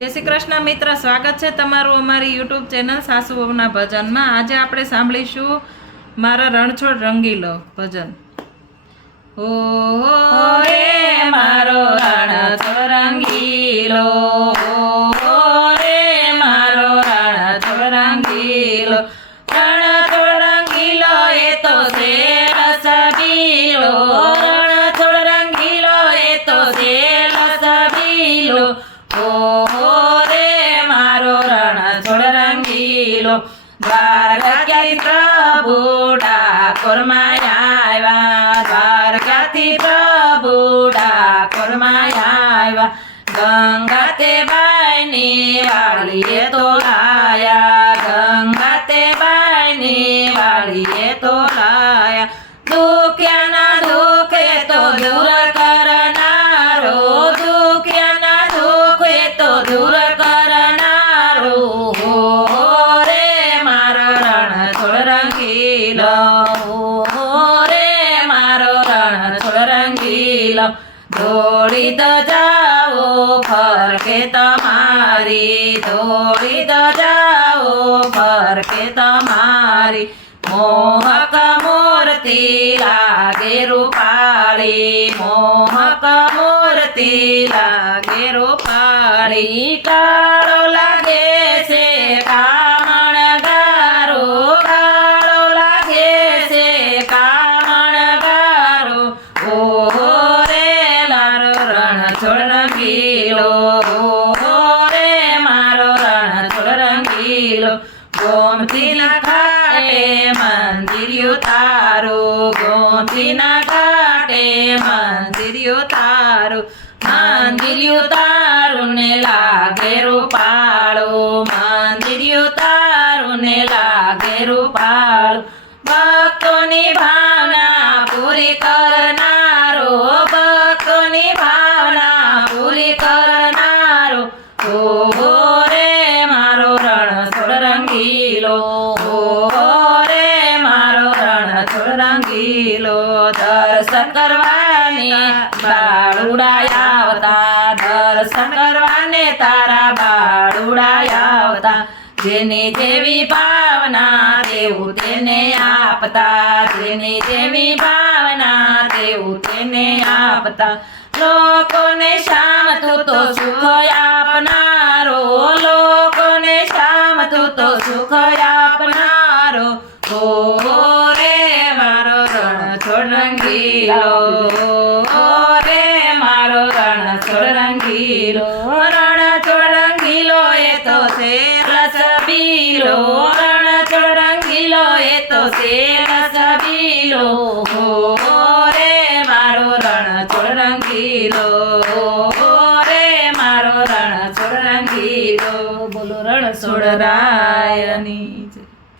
જય શ્રી કૃષ્ણ મિત્ર, સ્વાગત છે તમારું અમારી યુટ્યુબ ચેનલ સાસુ વહુના ભજનમાં। આજે આપણે સાંભળીશું મારા રણછોડ રંગીલો ભજન। ઓ રે મારો રણછોડ રંગીલો, ઓ રે મારો રણછોડ રંગીલો, રણછોડ રંગીલો એ તો છે રસબીલો, રણછોડ રંગીલો એ તો છે રસબીલો। દ્વારકાથી પ્રભુ ડાકોરમાં આવ્યા, દ્વારકાથી પ્રભુ ડાકોરમાં આવ્યા, ગંગા તે બાઈની વાળીએ તો લાયા, ગંગા તે બાઈની વાળીએ તો લાયા, દુખ્યાના દુઃખ એ તો દૂર કરનારો, દુખ્યાના દુઃખ એ તો દૂર કરનારો, દોડી તો જાઓ ફરકે તમારી, દોડી તો જાઓ ફરકે તમારી, મોહક મૂર્તિ લાગે રૂપાળી, મોહક મૂર્તિ લાગે રૂપાળી, કાળો લાગે છે કામણગારો, કાળો લાગે છે કામણગારો, રણછોડ રંગીલો, ઓ રે મારો રણછોડ રંગીલો, ગોમતીના ઘાટે મંદિર્યું તારું, ગોમતીના ઘાટે મંદિર્યું તારું, મંદિર્યું તારું ને લાગે રૂપાળું, મંદિર્યું તારું ને લાગે રૂપાળું, ભક્તોની ભાવના પૂરી કરનારો, ભક્તોની ભાવના પૂરી કરનારો, ઓ રે મારો રણછોડ રંગીલો, ઓ રે મારો રણછોડ રંગીલો, દર્શન કરવાને બાળુડા આવતા, દર્શન કરવાને તારા બાળુડા આવતા, જેની જેવી ભાવના તેવું તેને આપતા, જેની જેવી ભાવના તેવું તેને આપતા, લોકોને શામ તું તો સુખ આપનારો, લોકોને શામ તું તો સુખ આપનારો, ઓ રે મારો રણછોડ રંગીલો, ઓ રે મારો રણછોડ રંગીલો, રણછોડ રંગીલો એ તો છે રસબીલો, રણછોડ રંગીલો એ તો છે રસબીલો, ઓ રે મારો રણછોડ રંગીલો, ઓ રે મારો રણછોડ રંગીલો, બોલો રણછોડ રાયની।